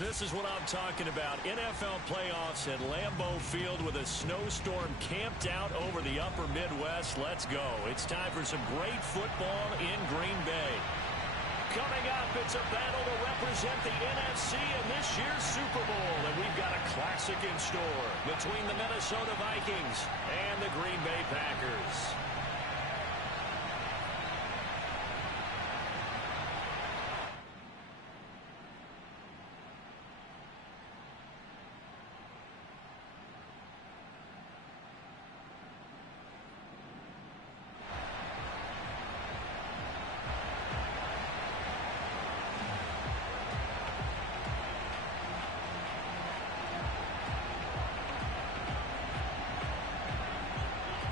This is what I'm talking about. NFL playoffs at Lambeau Field with a snowstorm camped out over the upper Midwest. Let's go. It's time for some great football in Green Bay. Coming up, it's a battle to represent the NFC in this year's Super Bowl. And we've got a classic in store between the Minnesota Vikings and the Green Bay Packers.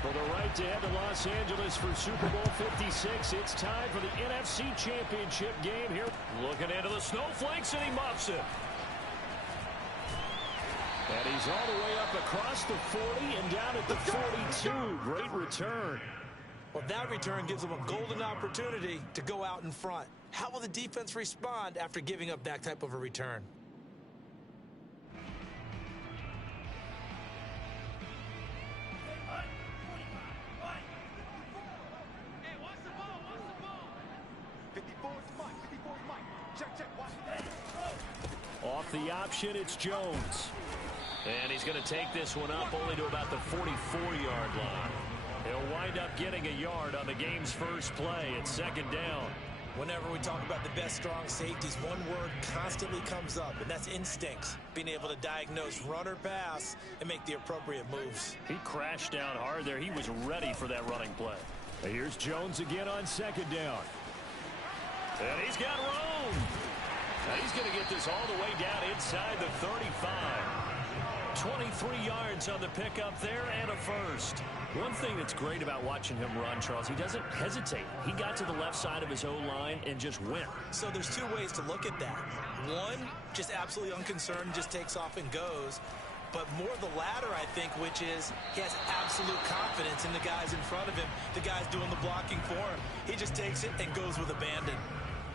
For the right to head to Los Angeles for Super Bowl 56, it's time for the NFC Championship game here. Looking into the snowflakes, and he muffs it. And he's all the way up across the 40 and down at the 42. Great return. Well, that return gives them a golden opportunity to go out in front. How will the defense respond after giving up that type of a return? Off the option, it's Jones. And he's going to take this one up only to about the 44-yard line. He'll wind up getting a yard on the game's first play. It's second down. Whenever we talk about the best strong safeties, one word constantly comes up, and that's instincts. Being able to diagnose run or pass and make the appropriate moves. He crashed down hard there. He was ready for that running play. Here's Jones again on second down. And he's got room. Now he's going to get this all the way down inside the 35. 23 yards on the pickup there and a first. One thing that's great about watching him run, Charles, he doesn't hesitate. He got to the left side of his O-line and just went. So there's two ways to look at that. One, just absolutely unconcerned, just takes off and goes. But more the latter, I think, which is he has absolute confidence in the guys in front of him, the guys doing the blocking for him. He just takes it and goes with abandon.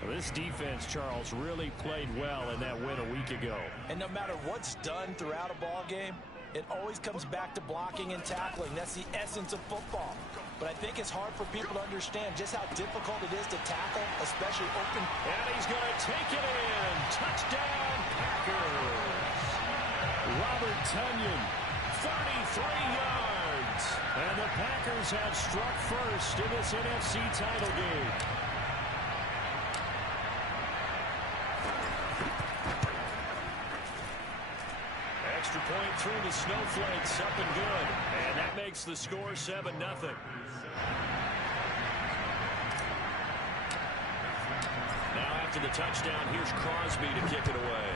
Well, this defense, Charles, really played well in that win a week ago. And no matter what's done throughout a ball game, it always comes back to blocking and tackling. That's the essence of football. But I think it's hard for people to understand just how difficult it is to tackle, especially open. And he's going to take it in. Touchdown, Packers. Robert Tonyan, 33 yards. And the Packers have struck first in this NFC title game. Extra point through the snowflakes, up and good. And that makes the score 7-0. Now after the touchdown, here's Crosby to kick it away.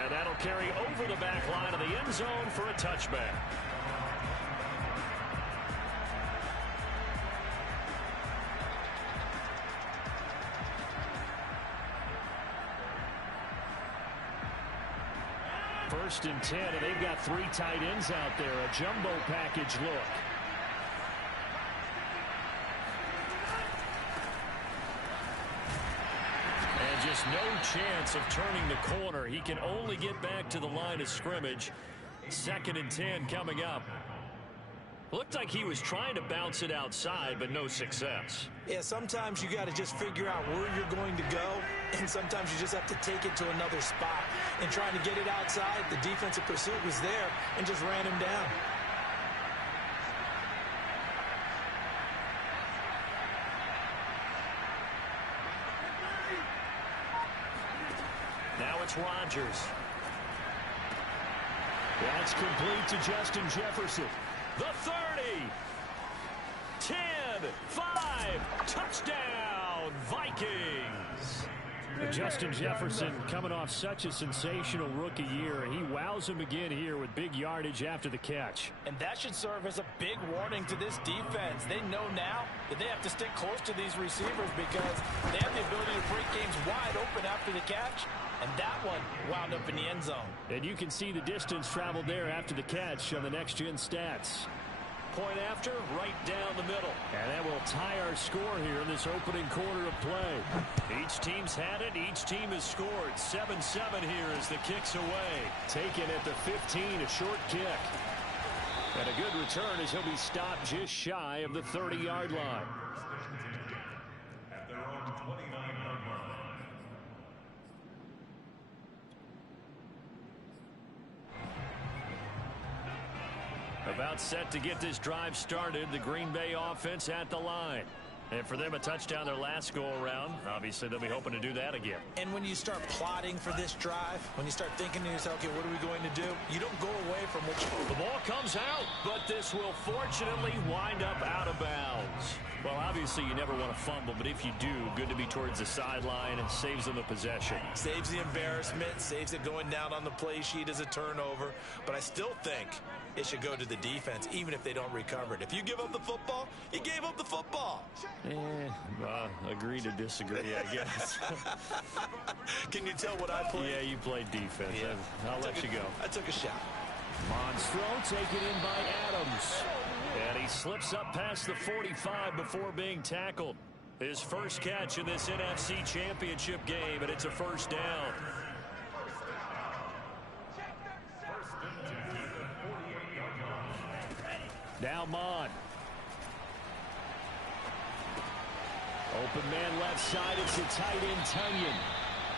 And that'll carry over the back line of the end zone for a touchback. First and 10, and they've got three tight ends out there. A jumbo package look. And just no chance of turning the corner. He can only get back to the line of scrimmage. Second and 10 coming up. Looked like he was trying to bounce it outside, but no success. Yeah, sometimes you got to just figure out where you're going to go, and sometimes you just have to take it to another spot. And trying to get it outside, the defensive pursuit was there and just ran him down. Now it's Rodgers. That's complete to Justin Jefferson. The 30, 10, 5, touchdown, Vikings. Justin Jefferson coming off such a sensational rookie year. He wows him again here with big yardage after the catch. And that should serve as a big warning to this defense. They know now that they have to stick close to these receivers because they have the ability to break games wide open after the catch. And that one wound up in the end zone. And you can see the distance traveled there after the catch on the next-gen stats. point after, right down the middle. And that will tie our score here in this opening quarter of play. Each team's had it. Each team has scored. 7-7 here as the kick's away. Taken at the 15, a short kick. And a good return as he'll be stopped just shy of the 30-yard line. About set to get this drive started. The Green Bay offense at the line. And for them, a touchdown their last go-around. Obviously, they'll be hoping to do that again. And when you start plotting for this drive, when you start thinking to yourself, okay, what are we going to do? You don't go away from what you... The ball comes out, but this will fortunately wind up out of bounds. Well, obviously, you never want to fumble, but if you do, good to be towards the sideline and saves them a possession. Saves the embarrassment, saves it going down on the play sheet as a turnover. But I still think it should go to the defense, even if they don't recover it. If you give up the football, you gave up the football. Agree to disagree, I guess. Can you tell what I played? Yeah, you played defense. Yeah. I'll let you go. I took a shot. Mons throw taken in by Adams. And he slips up past the 45 before being tackled. His first catch in this NFC Championship game, and it's a first down. Now Mon. Open man left side. It's a tight end, Tunyon.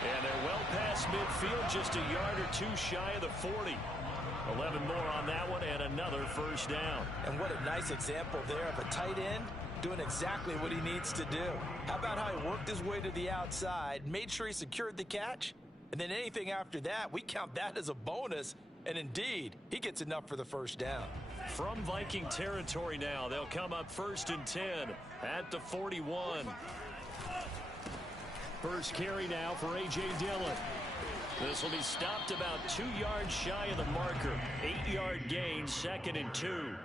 And they're well past midfield, just a yard or two shy of the 40. 11 more on that one, and another first down. And what a nice example there of a tight end doing exactly what he needs to do. How about how he worked his way to the outside, made sure he secured the catch, and then anything after that, we count that as a bonus. And indeed, he gets enough for the first down. From Viking territory now, they'll come up 1st and 10 at the 41. First carry now for A.J. Dillon. This will be stopped about 2 yards shy of the marker. 8-yard gain, 2nd and 2.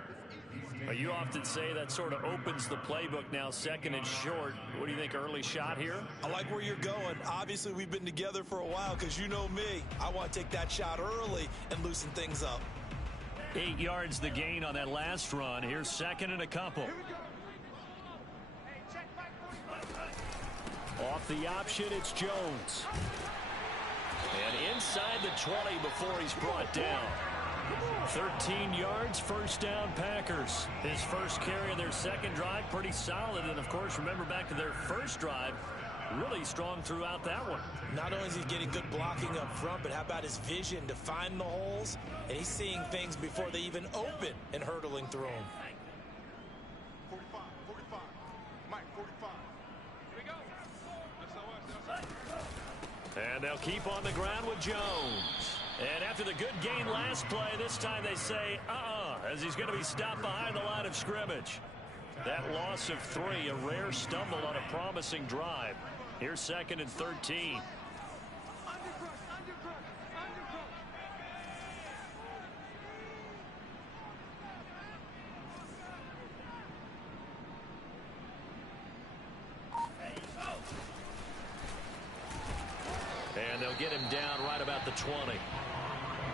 You often say that sort of opens the playbook now, 2nd and short. What do you think, early shot here? I like where you're going. Obviously, we've been together for a while because you know me. I want to take that shot early and loosen things up. 8 yards the gain on that last run. Here's 2nd and a couple. Off the option, it's Jones. And inside the 20 before he's brought down. 13 yards, first down Packers. His first carry of their second drive, pretty solid. And, of course, remember back to their first drive, really strong throughout that one. Not only is he getting good blocking up front, but how about his vision to find the holes? And he's seeing things before they even open and hurdling through them. 45, 45. Mike, 45. Here we go. And they'll keep on the ground with Jones. And after the good gain last play, this time they say, as he's going to be stopped behind the line of scrimmage. That loss of 3, a rare stumble on a promising drive. Here's 2nd and 13. And they'll get him down right about the 20.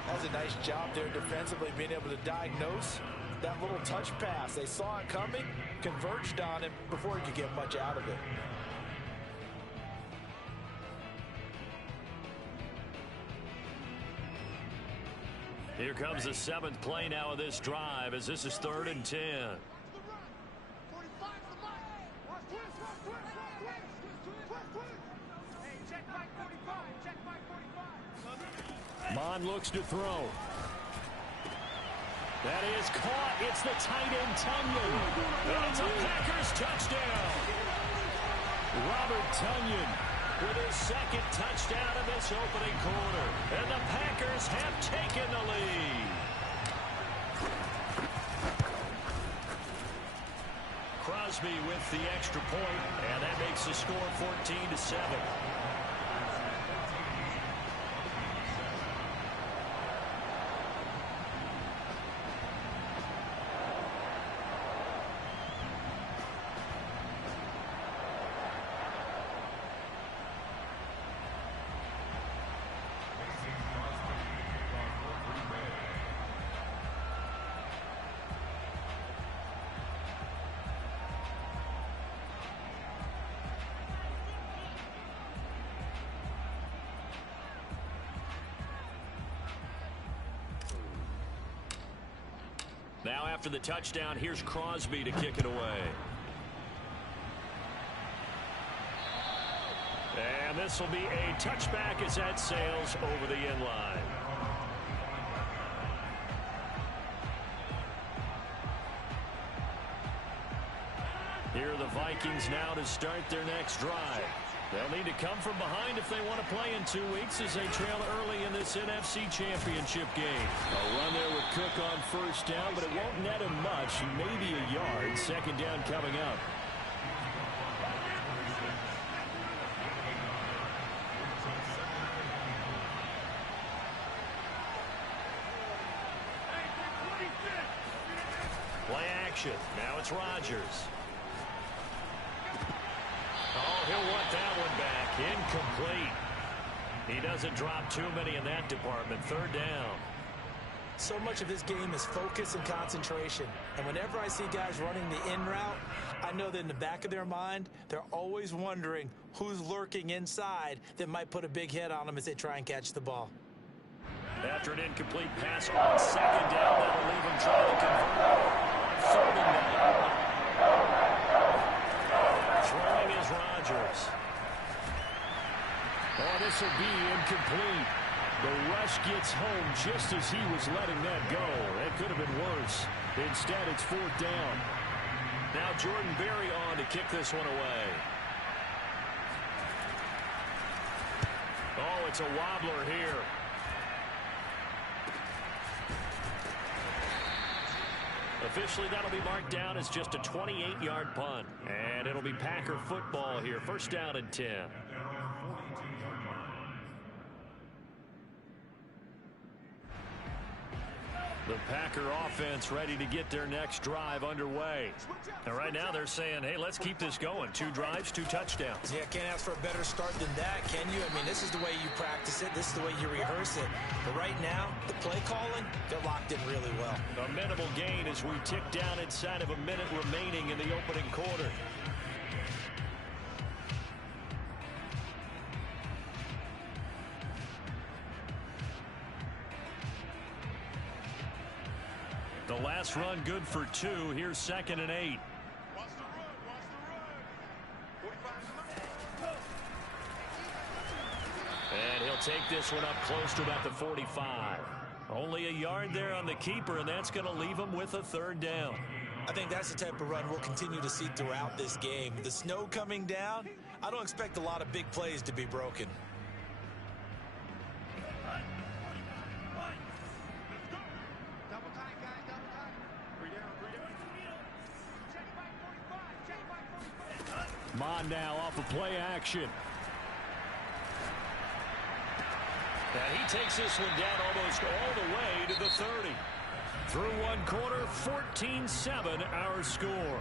That's a nice job there defensively, being able to diagnose that little touch pass. They saw it coming, converged on him before he could get much out of it. Here comes the 7th play now of this drive, as this is 3rd and 10. Mon looks to throw. That is caught. It's the tight end, Tunyon. And it's a Packers touchdown. Robert Tunyon with his 2nd touchdown in this opening quarter. And the Packers have taken the lead. Crosby with the extra point, and that makes the score 14-7. Now after the touchdown, here's Crosby to kick it away. And this will be a touchback as that sails over the end line. Here are the Vikings now to start their next drive. They'll need to come from behind if they want to play in 2 weeks as they trail early in this NFC Championship game. A run there with Cook on first down, but it won't net him much, maybe a yard. Second down coming up. Play action. Now it's Rodgers. Oh, he'll want that one back. Incomplete. He doesn't drop too many in that department. Third down. So much of this game is focus and concentration. And whenever I see guys running the in route, I know that in the back of their mind, they're always wondering who's lurking inside that might put a big hit on them as they try and catch the ball. After an incomplete pass on second down, that'll leave him trying to convert. Third and down. Throwing is Rodgers. Oh, this will be incomplete. The rush gets home just as he was letting that go. That could have been worse. Instead, it's fourth down. Now Jordan Berry on to kick this one away. Oh, it's a wobbler here. Officially, that'll be marked down as just a 28-yard punt. And it'll be Packer football here. First down and 10. The Packer offense ready to get their next drive underway. And right now they're saying, hey, let's keep this going. 2 drives, 2 touchdowns. Yeah, can't ask for a better start than that, can you? I mean, this is the way you practice it. This is the way you rehearse it. But right now, the play calling, they're locked in really well. A minimal gain as we tick down inside of a minute remaining in the opening quarter. The last run good for 2. Here's second and 8. And he'll take this one up close to about the 45. Only a yard there on the keeper, and that's going to leave him with a third down. I think that's the type of run we'll continue to see throughout this game. The snow coming down, I don't expect a lot of big plays to be broken. Mon now off of play action. And he takes this one down almost all the way to the 30. Through one quarter, 14-7 our score.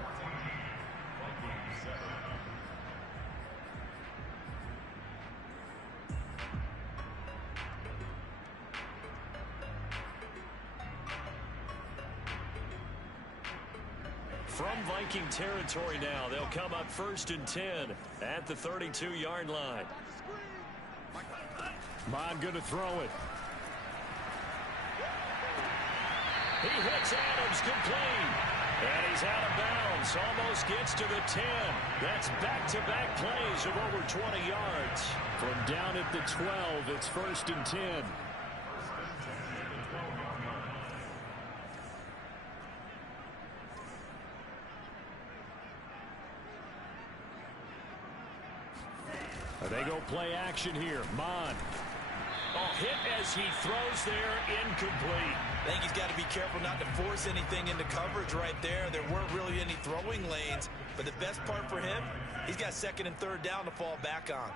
From Viking territory now, they'll come up first and 10 at the 32-yard line. Mon going to throw it. He hits Adams complete. And he's out of bounds. Almost gets to the 10. That's back-to-back plays of over 20 yards. From down at the 12, it's first and 10. They go play action here. Mon. Oh, hit as he throws there, incomplete. I think he's got to be careful not to force anything into coverage right there. There weren't really any throwing lanes, but the best part for him, he's got second and third down to fall back on.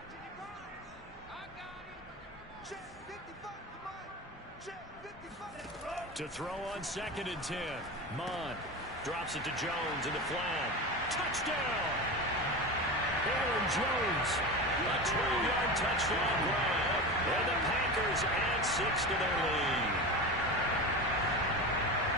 To throw on second and 10. Mon drops it to Jones in the flat. Touchdown! Aaron Jones. A 12-yard touchdown grab. And the Packers add 6 to their lead.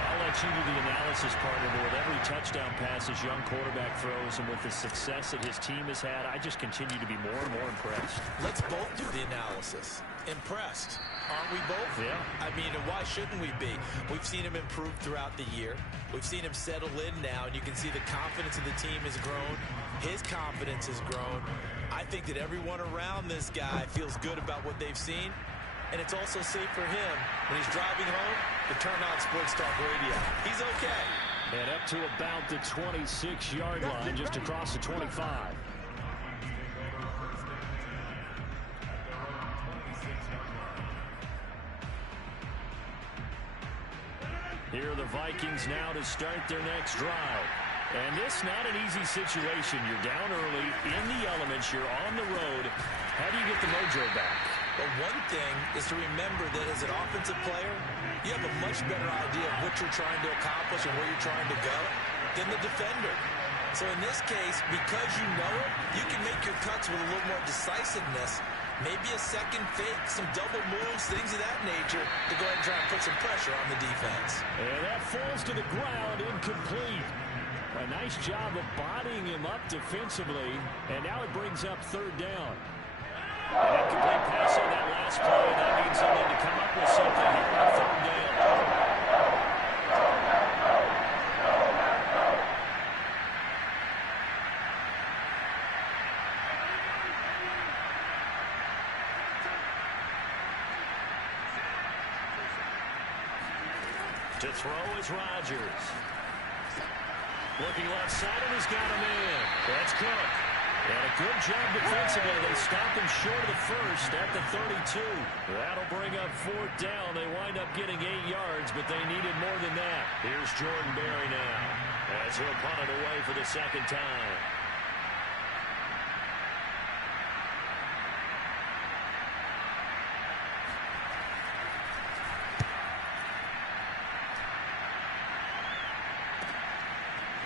I'll let you do the analysis, partner, but with every touchdown pass his young quarterback throws and with the success that his team has had, I just continue to be more and more impressed. Let's both do the analysis. Impressed. Aren't we both? Yeah. I mean, and why shouldn't we be? We've seen him improve throughout the year. We've seen him settle in now, and you can see the confidence of the team has grown. His confidence has grown. I think that everyone around this guy feels good about what they've seen. And it's also safe for him when he's driving home to turn on Sports Talk Radio. He's okay. And up to about the 26-yard line, just across the 25. Here are the Vikings now to start their next drive. And this not an easy situation. You're down early, in the elements, you're on the road. How do you get the mojo back? Well, one thing is to remember that as an offensive player, you have a much better idea of what you're trying to accomplish and where you're trying to go than the defender. So in this case, because you know it, you can make your cuts with a little more decisiveness, maybe a second fake, some double moves, things of that nature, to go ahead and try and put some pressure on the defense. And that falls to the ground, incomplete. A nice job of bodying him up defensively, and now it brings up third down. An incomplete pass on that last play. That means they'll need to come up with something here on third down. To throw is Rodgers. Looking left side, and he's got him in. That's Cook. And a good job defensively. They stop him short of the first at the 32. That'll bring up fourth down. They wind up getting 8 yards, but they needed more than that. Here's Jordan Berry now as he'll punt it away for the second time.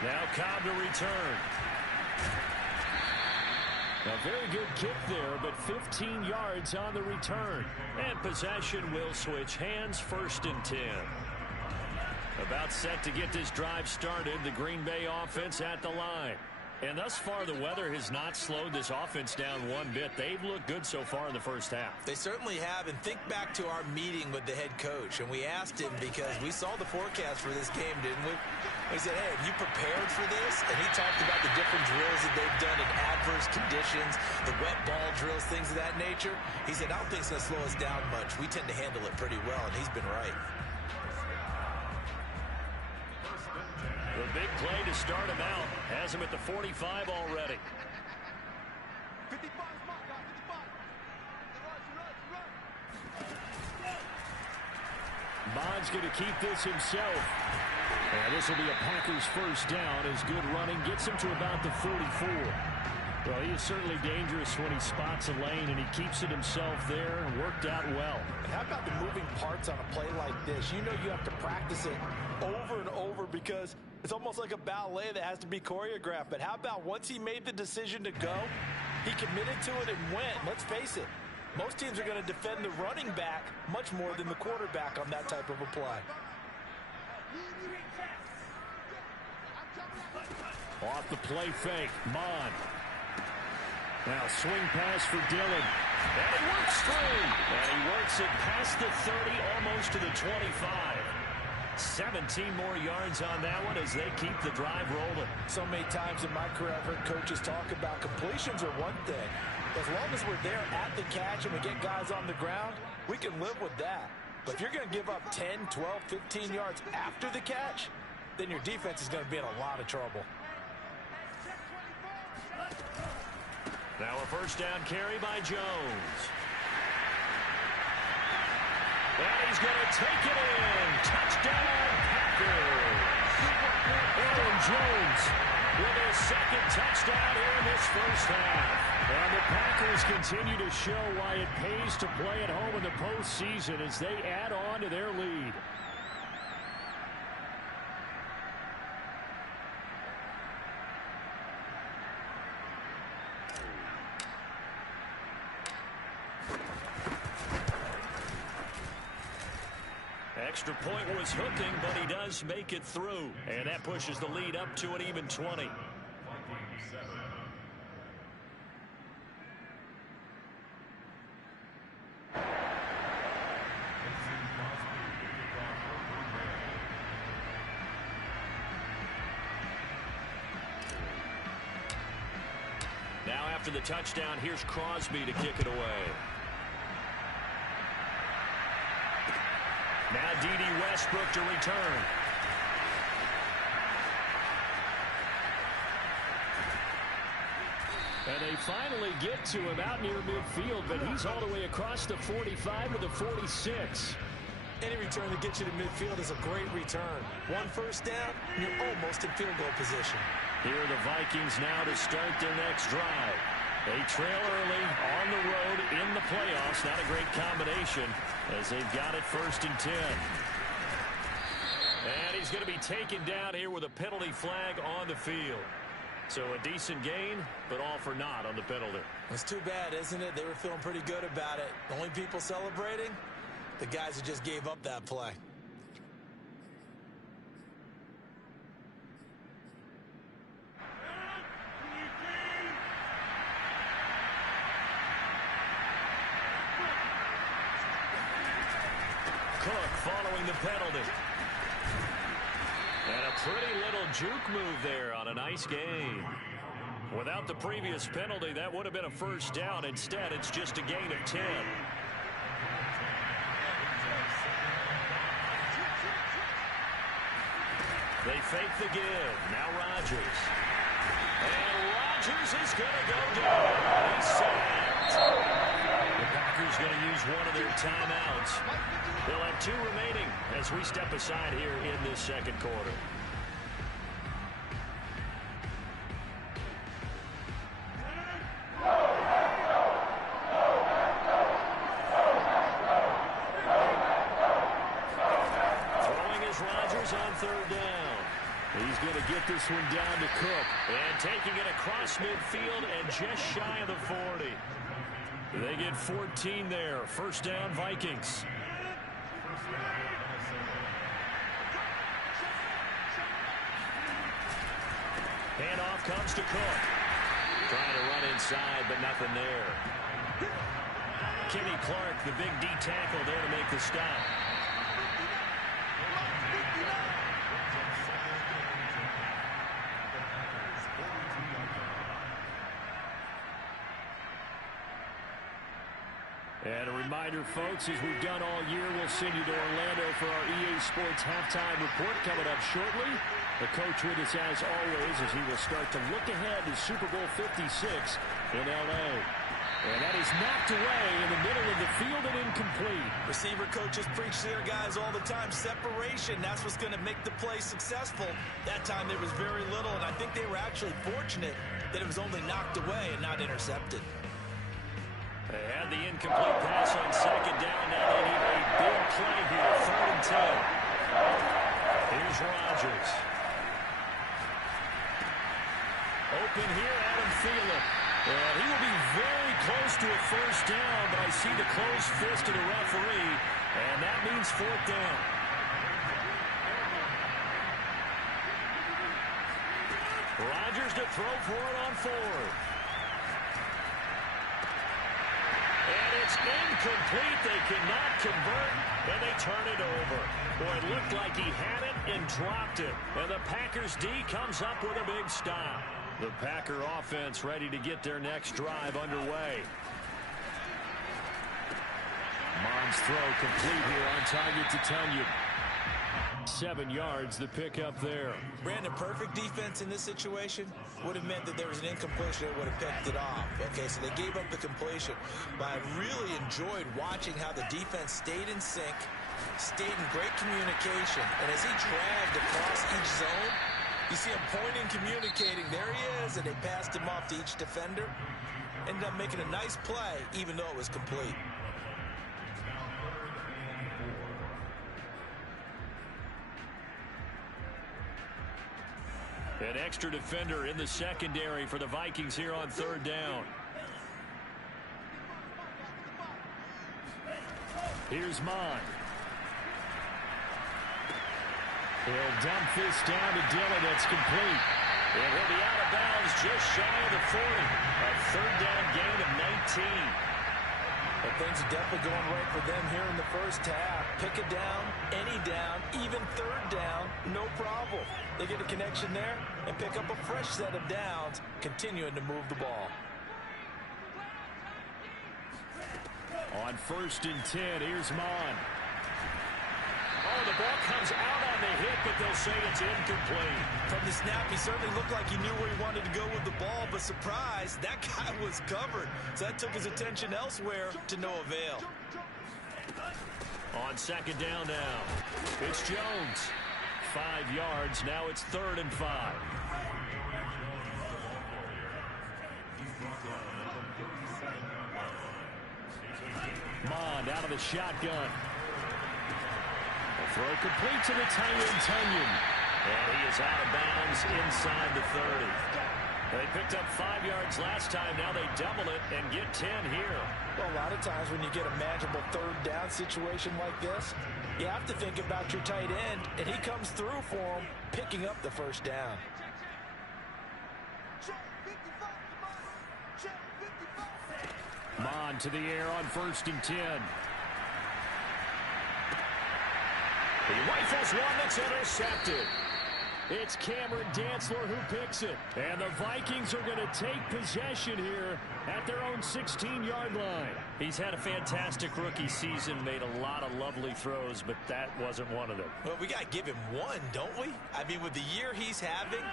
Now Cobb to return. A very good kick there, but 15 yards on the return. And possession will switch hands, 1st and 10. About set to get this drive started. The Green Bay offense at the line. And thus far, the weather has not slowed this offense down one bit. They've looked good so far in the first half. They certainly have. And think back to our meeting with the head coach. And we asked him because we saw the forecast for this game, didn't we? We said, hey, have you prepared for this? And he talked about the different drills that they've done in adverse conditions, the wet ball drills, things of that nature. He said, I don't think it's going to slow us down much. We tend to handle it pretty well, and he's been right. The big play to start him out has him at the 45 already. 55 is mine, guys. 55. Bond's going to keep this himself. And this will be a Packers first down as good running gets him to about the 44. Well, he is certainly dangerous when he spots a lane, and he keeps it himself there and worked out well. And how about the moving parts on a play like this? You know you have to practice it over and over because it's almost like a ballet that has to be choreographed. But how about once he made the decision to go, he committed to it and went. Let's face it, most teams are going to defend the running back much more than the quarterback on that type of a play. Off the play fake, Mond. Now swing pass for Dillon. And he works through. And he works it past the 30, almost to the 25. 17 more yards on that one as they keep the drive rolling. So many times in my career I've heard coaches talk about completions are one thing. As long as we're there at the catch and we get guys on the ground, we can live with that. But if you're going to give up 10, 12, 15 yards after the catch, then your defense is going to be in a lot of trouble. Now a first down carry by Jones. And he's going to take it in. Touchdown, Packers. Aaron Jones with his second touchdown here in this first half. And the Packers continue to show why it pays to play at home in the postseason as they add on to their lead. extra point was hooking, but he does make it through. And that pushes the lead up to an even 20. Now after the touchdown, here's Crosby to kick it away. Now D.D. Westbrook to return. And they finally get to him out near midfield, but he's all the way across the 45 to the 46. Any return that gets you to midfield is a great return. One first down, you're almost in field goal position. Here are the Vikings now to start their next drive. They trail early on the road in the playoffs. Not a great combination as they've got it 1st and 10. And he's going to be taken down here with a penalty flag on the field. So a decent gain, but all for naught on the penalty. It's too bad, isn't it? They were feeling pretty good about it. The only people celebrating, the guys who just gave up that play. Cook following the penalty. And a pretty little juke move there on a nice game. Without the previous penalty, that would have been a first down. Instead, it's just a gain of 10. They fake the give. Now Rodgers. And Rodgers is going to go down. He's sacked. The Packers going to use one of their timeouts. They'll have 2 remaining as we step aside here in this second quarter. Throwing is Rodgers on 3rd down. He's going to get this one down to Cook. And taking it across midfield and just shy of the 40. They get 14 there. 1st down, Vikings. Handoff comes to Cook. Trying to run inside, but nothing there. Kenny Clark, the big D tackle there to make the stop. And a reminder, folks, as we've done all year, we'll send you to Orlando for our EA Sports halftime report coming up shortly. The coach with us as always as he will start to look ahead to Super Bowl 56 in L.A. And that is knocked away in the middle of the field and incomplete. Receiver coaches preach to their guys all the time. Separation, that's what's going to make the play successful. That time there was very little, and I think they were actually fortunate that it was only knocked away and not intercepted. They had the incomplete pass on 2nd down. Now they need a big play here. 3rd and 10. Here's Rodgers. Open here, Adam Thielen. He will be very close to a 1st down, but I see the closed fist of the referee, and that means 4th down. Rodgers to throw for it on 4th. And it's incomplete. They cannot convert, and they turn it over. Boy, it looked like he had it and dropped it. And the Packers D comes up with a big stop. The Packer offense ready to get their next drive underway. Mond's throw complete here on target to Tunyon. 7 yards, the pickup there. Brandon, perfect defense in this situation would have meant that there was an incompletion that would have picked it off. Okay, so they gave up the completion. But I really enjoyed watching how the defense stayed in sync, stayed in great communication. And as he dragged across each zone, you see him pointing, communicating. There he is, and they passed him off to each defender. Ended up making a nice play, even though it was complete. An extra defender in the secondary for the Vikings here on 3rd down. Here's Mond. He'll dump this down to Dillon. It's complete. And he'll be out of bounds just shy of the 40. A third down gain of 19. But things are definitely going right for them here in the first half. Pick it down, any down, even third down, no problem. They get a connection there and pick up a fresh set of downs, continuing to move the ball. On 1st and 10, here's Mon. Oh, the ball comes out on the hit, but they'll say it's incomplete. From the snap, he certainly looked like he knew where he wanted to go with the ball, but surprise, that guy was covered. So that took his attention elsewhere to no avail. On 2nd down now, it's Jones. 5 yards, now it's 3rd and 5. Mond out of the shotgun. The throw complete to the tight end, Tunyon. And he is out of bounds inside the 30. They picked up 5 yards last time. Now they double it and get 10 here. Well, a lot of times when you get a manageable third down situation like this, you have to think about your tight end, and he comes through for him, picking up the first down. Mond to the air on 1st and 10. He rifles one that's intercepted. It's Cameron Dantzler who picks it. And the Vikings are going to take possession here at their own 16-yard line. He's had a fantastic rookie season, made a lot of lovely throws, but that wasn't one of them. Well, we got to give him one, don't we? I mean, with the year he's having,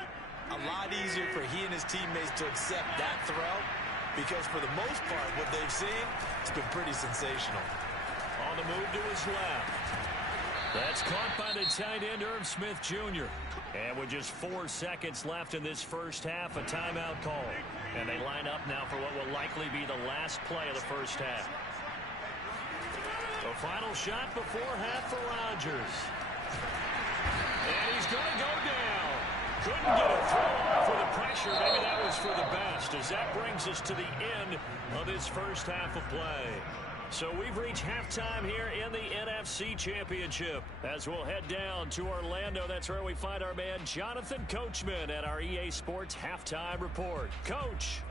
a lot easier for he and his teammates to accept that throw, because for the most part, what they've seen, it's been pretty sensational. On the move to his left. That's caught by the tight end, Irv Smith Jr. And with just 4 seconds left in this first half, a timeout call. And they line up now for what will likely be the last play of the first half. The final shot before half for Rodgers. And he's going to go down. Couldn't get a throw off with the pressure. Maybe that was for the best, as that brings us to the end of this first half of play. So we've reached halftime here in the NFC Championship. As we'll head down to Orlando, that's where we find our man Jonathan Coachman at our EA Sports Halftime Report. Coach.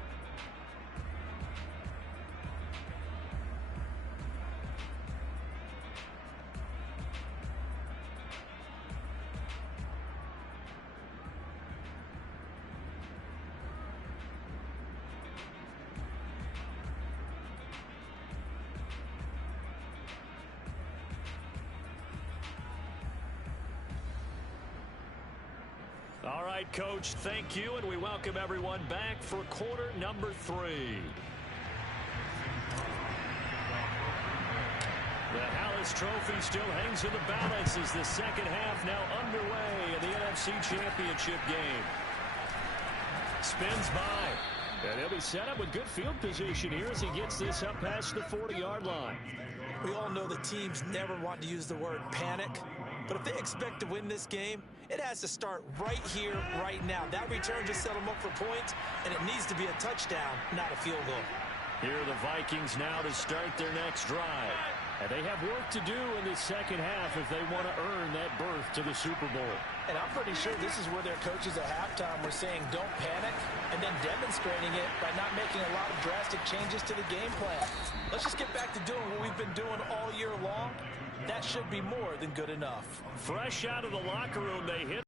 All right, Coach, thank you, and we welcome everyone back for quarter number 3. The Hallis Trophy still hangs in the balance as the second half now underway in the NFC Championship game. Spins by, and he'll be set up with good field position here as he gets this up past the 40-yard line. We all know the teams never want to use the word panic, but if they expect to win this game, it has to start right here, right now. That return just set them up for points, and it needs to be a touchdown, not a field goal. Here are the Vikings now to start their next drive. And they have work to do in the second half if they want to earn that berth to the Super Bowl. And I'm pretty sure this is where their coaches at halftime were saying don't panic, and then demonstrating it by not making a lot of drastic changes to the game plan. Let's just get back to doing what we've been doing all year long. That should be more than good enough. Fresh out of the locker room, they hit